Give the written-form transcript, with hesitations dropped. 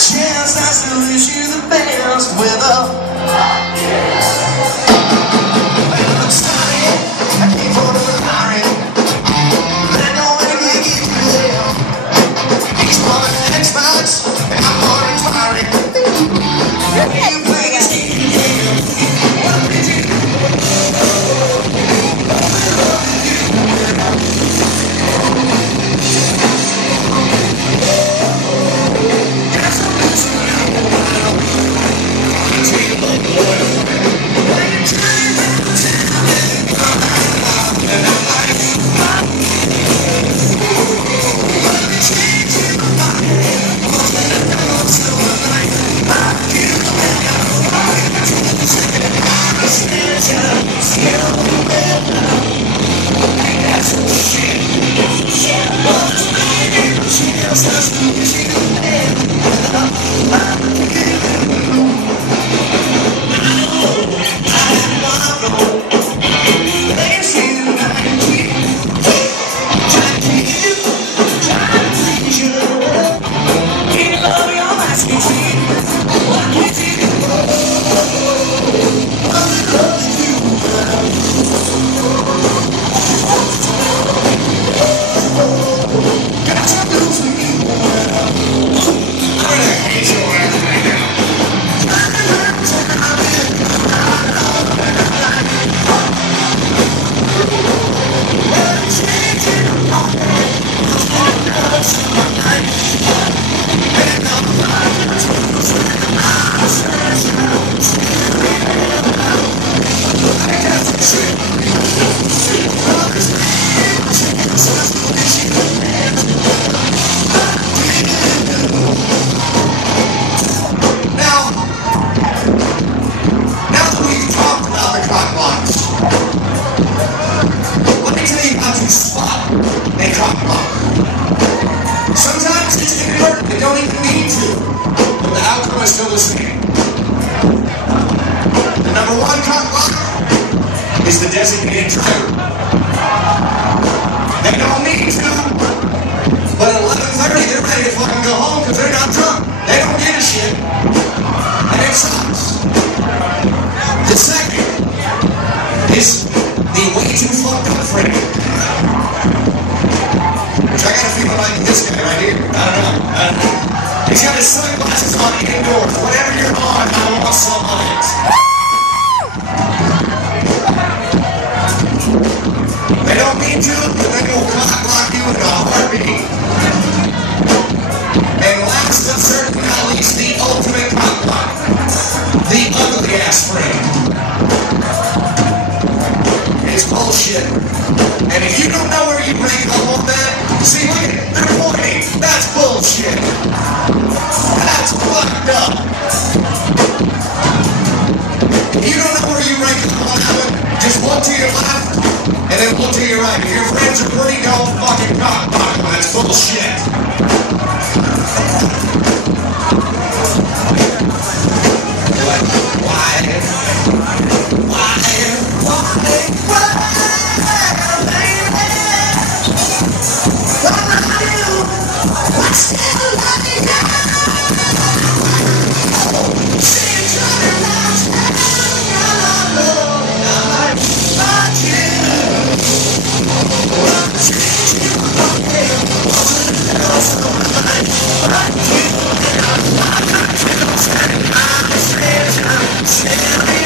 chance, I still wish you the best with a I'm sorry, I keep on firing. I know when I get you there. He's on Xbox, and I'm on Atari. You play this game, what did you do? Sometimes it's inadvertent, they don't even need to, but the outcome is still the same. The number one cock block is the designated driver. They don't need to, but at 11:30 they're ready to fucking go home because they're not drunk. They don't give a shit, and it sucks. The second is the way too fucked up friend. Which I got a feeling like this guy right here. I don't know. He's got his sunglasses on indoors. Whatever you're on, I want some of it. They don't mean to, but they will cock block you in a heartbeat. And last but certainly not least, the ultimate cock block. The ugly ass friend. It's bullshit. And if you don't know where you rank up on that, see, look at it, they're pointing. That's bullshit. That's fucked up. If you don't know where you rank up on that one, just look to your left, and then look to your right. If your friends are pretty, don't fucking cock block them. That's bullshit. I'm